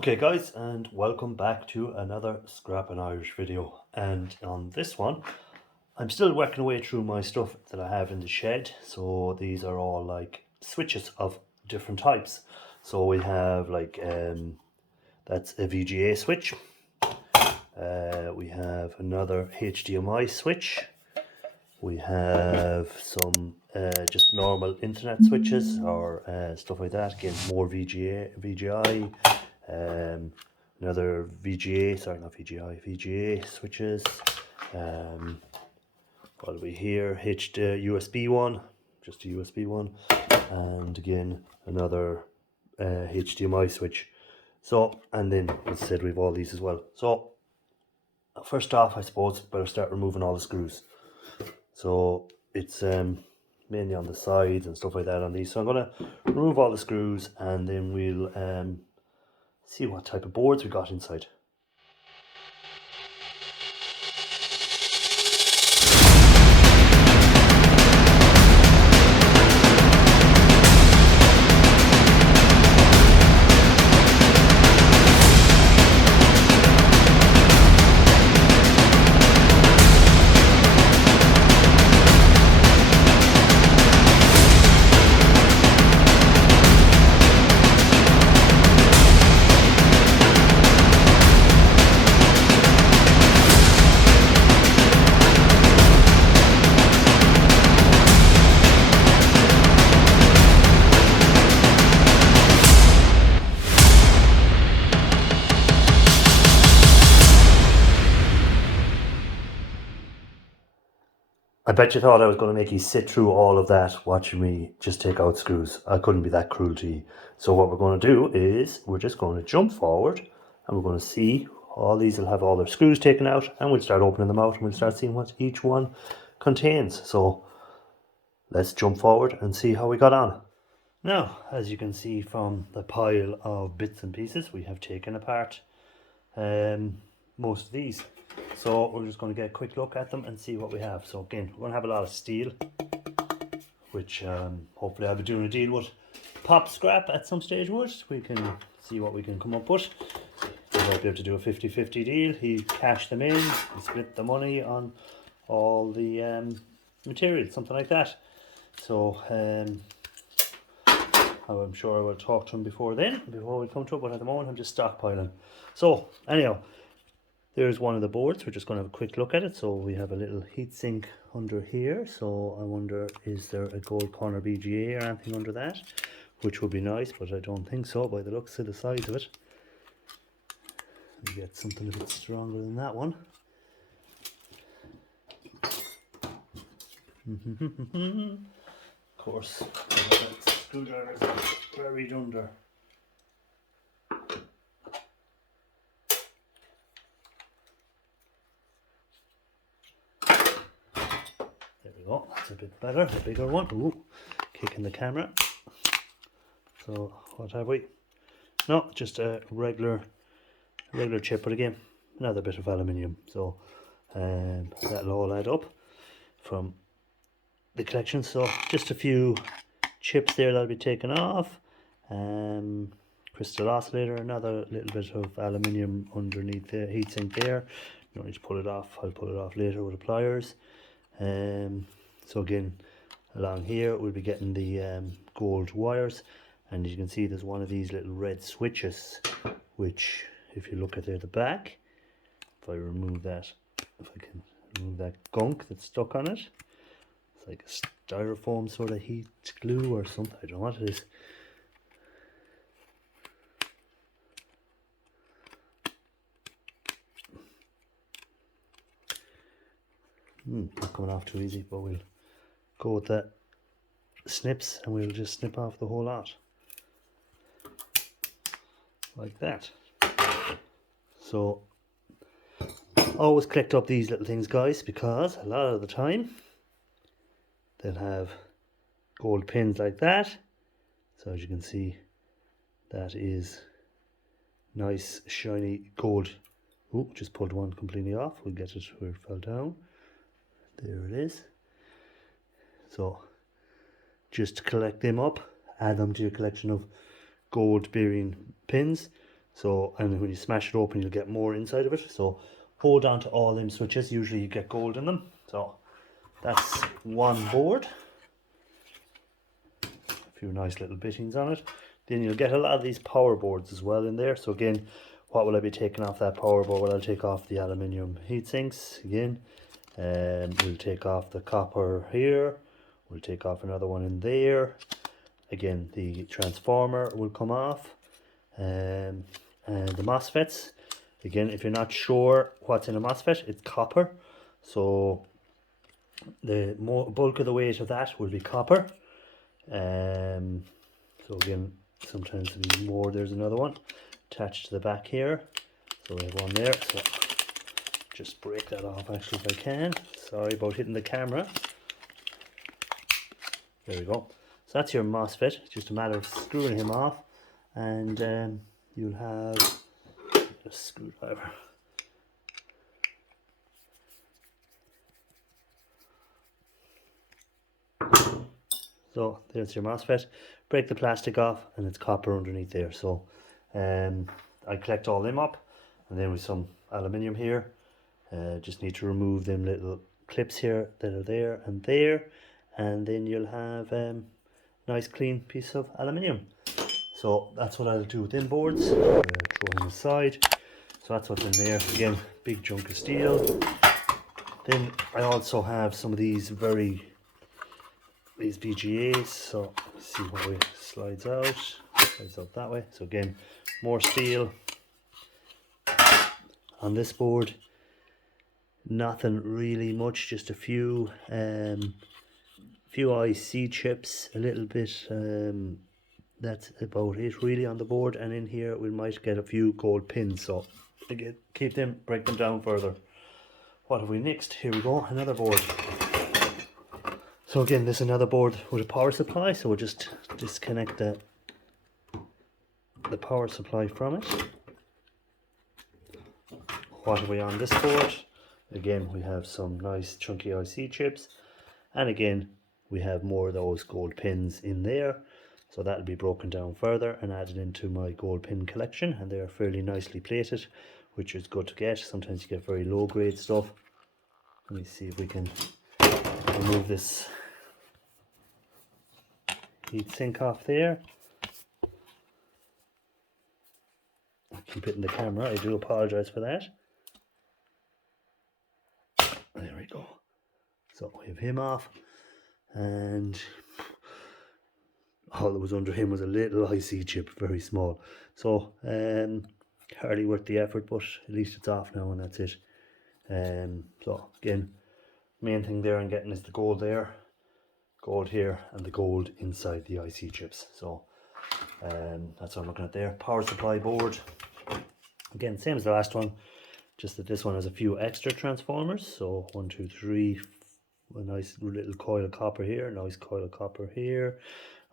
Okay guys, and welcome back to another Scrappin' Irish video. And on this one, I'm still working away through my stuff that I have in the shed. So these are all like switches of different types. So we have like, that's a VGA switch. We have another HDMI switch. We have some just normal internet switches or stuff like that. Again, more VGA. Another VGA, sorry, not VGI, VGA switches. What do we here? USB one, just a USB one, and again another HDMI switch. So, and then as I said, we've all these as well. So, first off, I suppose better start removing all the screws. So it's mainly on the sides and stuff like that on these. So I'm gonna remove all the screws and then we'll see what type of boards we got inside. I bet you thought I was going to make you sit through all of that watching me just take out screws. I couldn't be that cruel to you. So what we're going to do is we're just going to jump forward and we're going to see all these will have all their screws taken out and we'll start opening them out and we'll start seeing what each one contains. So let's jump forward and see how we got on. Now, as you can see from the pile of bits and pieces, we have taken apart most of these. So we're just going to get a quick look at them and see what we have. So again, we're going to have a lot of steel, which hopefully I'll be doing a deal with pop scrap at some stage with. We can see what we can come up with. We might be able to do a 50-50 deal. He cashed them in, he split the money on all the materials, something like that. So I'm sure I will talk to him before we come to it, but at the moment I'm just stockpiling. So anyhow, there's one of the boards. We're just going to have a quick look at it. So we have a little heatsink under here. So I wonder, is there a gold corner VGA or anything under that? Which would be nice, but I don't think so by the looks of the size of it. We get something a bit stronger than that one. Of course, that screwdriver is buried under. There we go, that's a bit better, a bigger one. Ooh, kicking the camera. So what have we? No, just a regular chip, but again, another bit of aluminium. So that'll all add up from the collection. So just a few chips there that'll be taken off. Crystal oscillator, another little bit of aluminium underneath the heatsink there. You don't need to pull it off. I'll pull it off later with the pliers. So again, along here we'll be getting the gold wires, and as you can see there's one of these little red switches, which if you look at there at the back, if I remove that, if I can remove that gunk that's stuck on it, it's like a styrofoam sort of heat glue or something, I don't know what it is. Not coming off too easy, but we'll go with the snips and we'll just snip off the whole lot like that. So always collect up these little things, guys, because a lot of the time they'll have gold pins like that. So as you can see, that is nice shiny gold. Oh, just pulled one completely off. We'll get it where it fell down. There it is. So just collect them up, add them to your collection of gold bearing pins. So, and when you smash it open, you'll get more inside of it. So hold on to all them switches. Usually you get gold in them. So that's one board. A few nice little bittings on it. Then you'll get a lot of these power boards as well in there. So again, what will I be taking off that power board? Well, I'll take off the aluminium heat sinks again. We'll take off the copper here. We'll take off another one in there. Again, the transformer will come off. And the MOSFETs. Again, if you're not sure what's in a MOSFET, it's copper. So the bulk of the weight of that will be copper. So again, sometimes there'll be more. There's another one attached to the back here. So we have one there. So just break that off actually if I can. Sorry about hitting the camera. There we go. So that's your MOSFET. It's just a matter of screwing him off, and you'll have a screwdriver. So there's your MOSFET. Break the plastic off, and it's copper underneath there. So I collect all them up, and then with some aluminium here. Just need to remove them little clips here that are there, and then you'll have nice clean piece of aluminium. So that's what I'll do with them boards. Throw them aside. So that's what's in there. Again, big chunk of steel. Then I also have some of these VGAs. So let's see what way it slides out that way. So again, more steel on this board. Nothing really much, just a few IC chips, a little bit. That's about it really on the board, and in here we might get a few gold pins. So again, keep them, break them down further. What have we next? Here we go, another board. So again, this is another board with a power supply. So we'll just disconnect the power supply from it. What are we on this board? Again, we have some nice chunky IC chips, and again we have more of those gold pins in there. So that'll be broken down further and added into my gold pin collection, and they're fairly nicely plated, which is good to get. Sometimes you get very low grade stuff. Let me see if we can remove this heat sink off there. I keep hitting the camera, I do apologize for that. There we go. So we have him off, and all that was under him was a little IC chip, very small. So hardly worth the effort, but at least it's off now, and that's it. So again, main thing there I'm getting is the gold there, gold here, and the gold inside the IC chips. So that's what I'm looking at there. Power supply board. Again, same as the last one, just that this one has a few extra transformers. So 1, 2, 3, a nice little coil of copper here, nice coil of copper here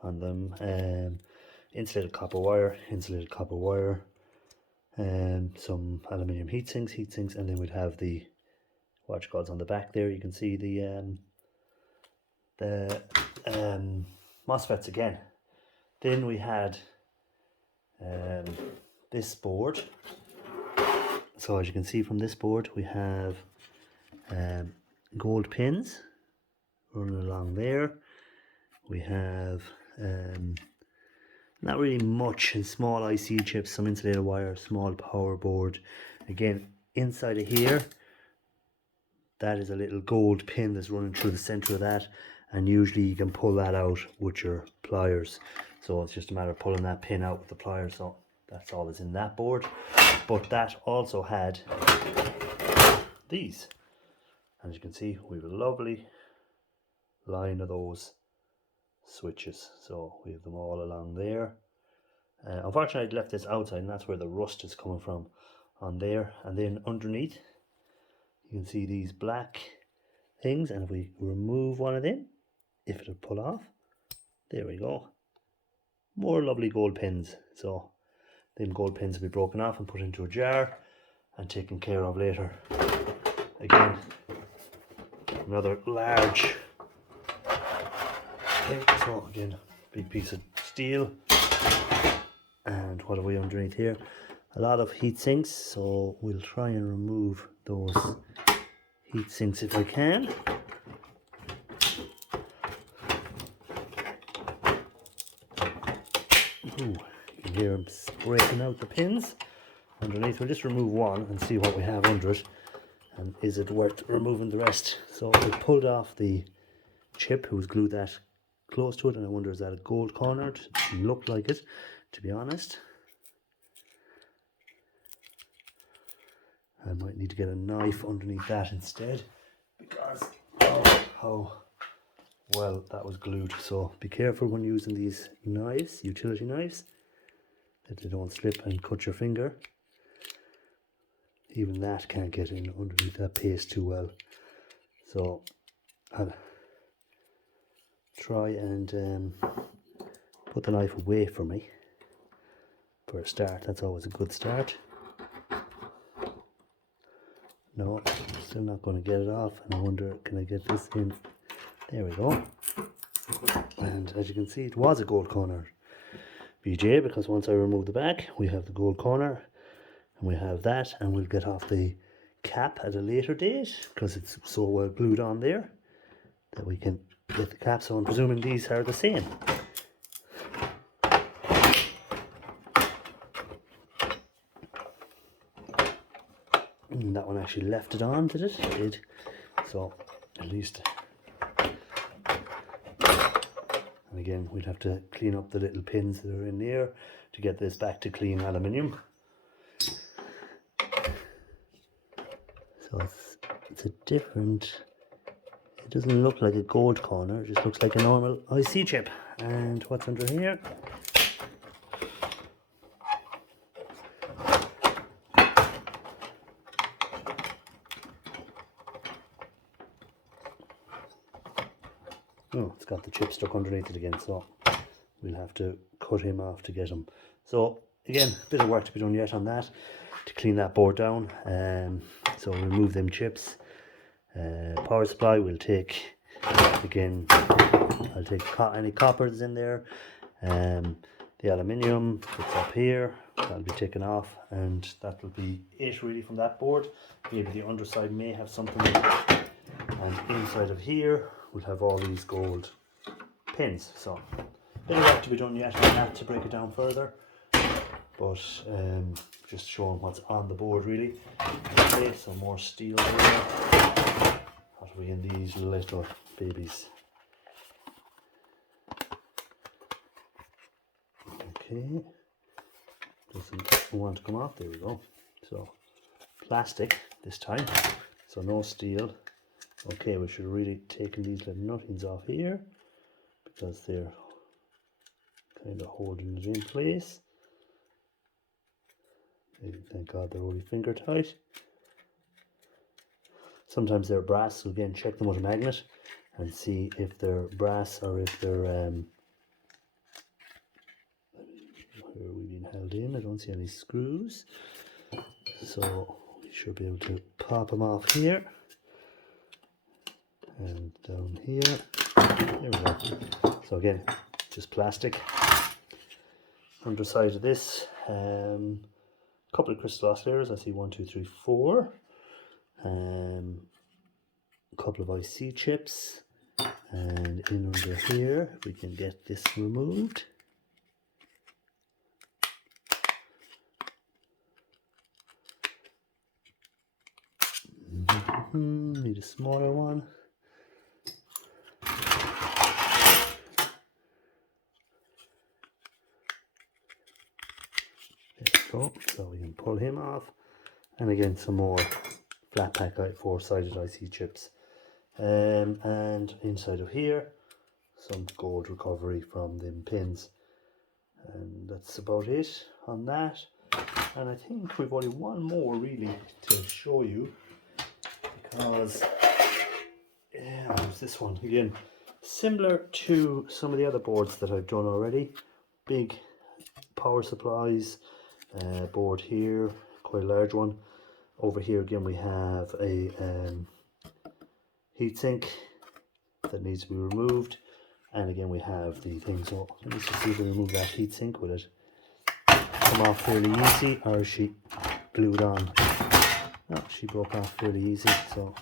on them, insulated copper wire, some aluminium heat sinks, and then we'd have the watch on the back there. You can see the MOSFETs again. Then we had this board. So as you can see from this board, we have gold pins running along there. We have not really much, and small IC chips, some insulated wire, small power board. Again, inside of here, that is a little gold pin that's running through the center of that, and usually you can pull that out with your pliers. So it's just a matter of pulling that pin out with the pliers. So that's all that's in that board. But that also had these, and as you can see, we have a lovely line of those switches. So we have them all along there. Unfortunately, I'd left this outside, and that's where the rust is coming from on there. And then underneath, you can see these black things, and if we remove one of them, if it'll pull off, there we go, more lovely gold pins. So them gold pins will be broken off and put into a jar and taken care of later. Again, another large thing. So again, big piece of steel. And what have we underneath here? a lot of heat sinks, so we'll try and remove those heat sinks if I can. Ooh, you can hear them breaking out the pins underneath. We'll just remove one and see what we have under it, and is it worth removing the rest. So we pulled off the chip, who was glued that close to it, and I wonder, is that a gold corner? It looked like it, to be honest. I might need to get a knife underneath that instead, because of how well that was glued. So be careful when using these knives, utility knives, that they don't slip and cut your finger. Even that can't get in underneath that paste too well. So I'll try and put the knife away from me for a start. That's always a good start. No, still not going to get it off, and I wonder, can I get this in? There we go. And as you can see, it was a gold corner VGA, because once I remove the back, we have the gold corner, and we have that, and we'll get off the cap at a later date, because it's so well glued on there that we can get the cap. So I'm presuming these are the same. And that one actually left it on, did it? It did. So at least. And again, we'd have to clean up the little pins that are in there to get this back to clean aluminium. So it's a different, it doesn't look like a gold corner, it just looks like a normal IC chip. And what's under here? Oh, it's got the chip stuck underneath it again, so we'll have to cut him off to get him. So again, a bit of work to be done yet on that, to clean that board down. So we'll remove them chips. Power supply, we'll take, again, I'll take any copper that's in there. The aluminium that's up here, that'll be taken off, and that will be it really from that board. Maybe the underside may have something, and inside of here we'll have all these gold pins. So a bit of work to be done yet on that to break it down further, but just showing what's on the board really. Okay, so more steel here. What are we in these little babies? Okay, doesn't want to come off. There we go. So plastic this time, so no steel. Okay, we should have really taken these little nuttings off here, because they're kind of holding it in place. Maybe, thank God they're only finger tight. Sometimes they're brass, so again, check them with a magnet and see if they're brass or if they're where are we being held in? I don't see any screws, so we should be able to pop them off here and down here. There we go. So again, just plastic. Underside of this, couple of crystal oscillators. I see 1, 2, 3, 4. A couple of IC chips, and in under here we can get this removed. Need a smaller one. There we go. So we can pull him off, and again some more flat pack 4-sided IC chips. And inside of here, some gold recovery from them pins, and that's about it on that. And I think we've only one more really to show you, because there's this one again, similar to some of the other boards that I've done already. Big power supplies, board here, quite a large one. Over here again we have a heatsink that needs to be removed, and again we have the thing. So let me just see if we remove that heatsink with it. come off fairly easy, or is she glued on? No, she broke off fairly easy. So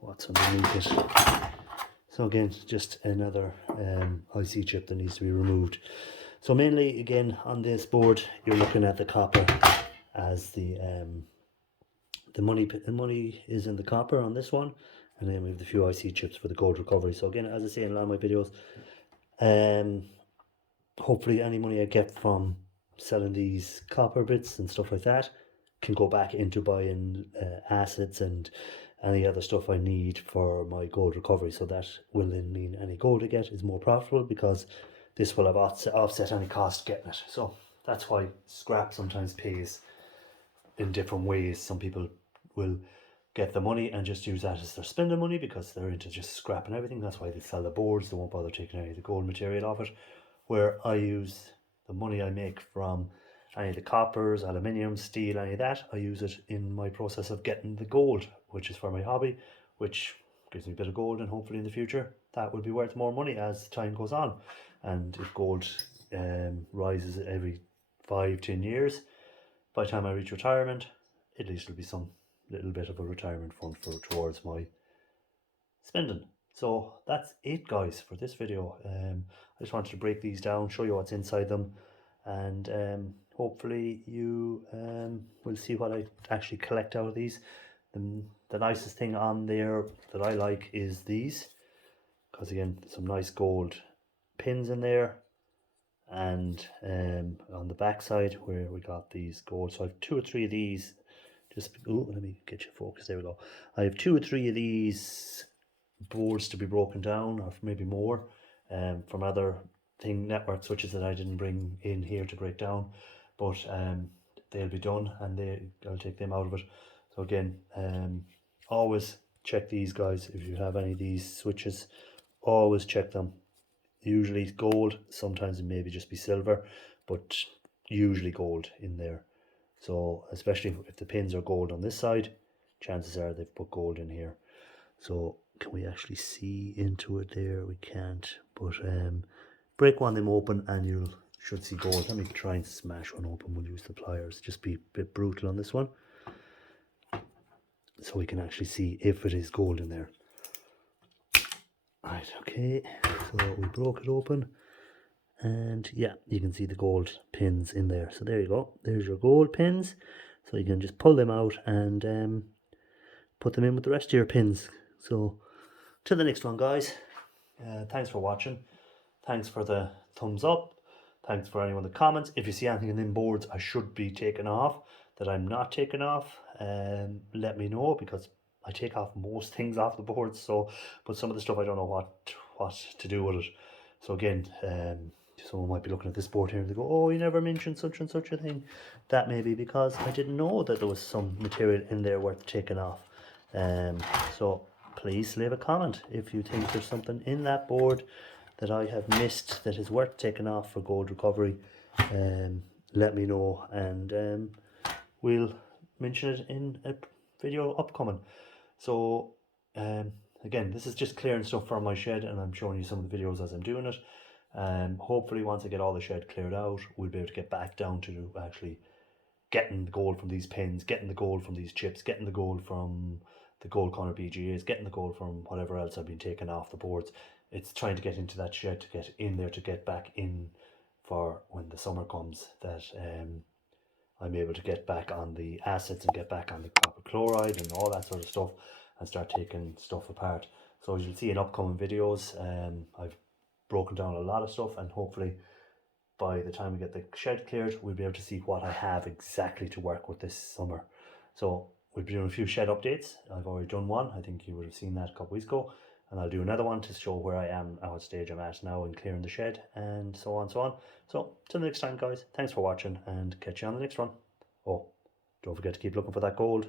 what's underneath it? So again, just another IC chip that needs to be removed. So mainly, again, on this board, you're looking at the copper as the money is in the copper on this one, and then we have the few IC chips for the gold recovery. So again, as I say in a lot of my videos, hopefully any money I get from selling these copper bits and stuff like that can go back into buying acids and any other stuff I need for my gold recovery. So that will then mean any gold I get is more profitable, because this will have offset any cost getting it. So that's why scrap sometimes pays in different ways. Some people will get the money and just use that as their spending money because they're into just scrapping everything. That's why they sell the boards. They won't bother taking any of the gold material off it. Where I use the money I make from any of the coppers, aluminium, steel, any of that, I use it in my process of getting the gold, which is for my hobby, which gives me a bit of gold, and hopefully in the future that will be worth more money as time goes on. And if gold rises every 5-10 years, by the time I reach retirement, at least it'll be some little bit of a retirement fund towards my spending. So that's it, guys, for this video. I just wanted to break these down, show you what's inside them, and hopefully you will see what I actually collect out of these. The nicest thing on there that I like is these, because again, some nice gold pins in there, and on the back side where we got these gold, so I have 2 or 3 of these. Just let me get you focused. There we go. I have 2 or 3 of these boards to be broken down, or maybe more, from other network switches that I didn't bring in here to break down, but they'll be done, and I'll take them out of it. So again, always check these, guys. If you have any of these switches, always check them. Usually gold, sometimes it maybe just be silver, but usually gold in there. So especially if the pins are gold on this side, chances are they've put gold in here. So can we actually see into it there? We can't, but break one of them open and you should see gold. Let me try and smash one open. We'll use the pliers, just be a bit brutal on this one, so we can actually see if it is gold in there. Right, okay, so we broke it open, and yeah, you can see the gold pins in there. So there you go, there's your gold pins. So you can just pull them out and put them in with the rest of your pins. So to the next one, guys. Thanks for watching. Thanks for the thumbs up. Thanks for anyone that comments. If you see anything in them boards I should be taking off that I'm not taking off, let me know, because I take off most things off the boards. So, but some of the stuff I don't know what to do with it. So again, someone might be looking at this board here and they go, "Oh, you never mentioned such and such a thing." That may be because I didn't know that there was some material in there worth taking off. So please leave a comment if you think there's something in that board that I have missed that is worth taking off for gold recovery. Let me know, and we'll mention it in a video upcoming. So again, this is just clearing stuff from my shed, and I'm showing you some of the videos as I'm doing it. Hopefully once I get all the shed cleared out, we'll be able to get back down to actually getting the gold from these pins, getting the gold from these chips, getting the gold from the gold corner VGAs, getting the gold from whatever else I've been taking off the boards. It's trying to get into that shed, to get in there, to get back in for when the summer comes, that I'm able to get back on the acids and get back on the copper chloride and all that sort of stuff, and start taking stuff apart. So as you'll see in upcoming videos, I've broken down a lot of stuff, and hopefully by the time we get the shed cleared, we'll be able to see what I have exactly to work with this summer. So we'll be doing a few shed updates. I've already done one. I think you would have seen that a couple of weeks ago. And I'll do another one to show where I am, at what stage I'm at now in clearing the shed, and so on, so on. So till the next time, guys, thanks for watching, and catch you on the next one. Oh, don't forget to keep looking for that gold.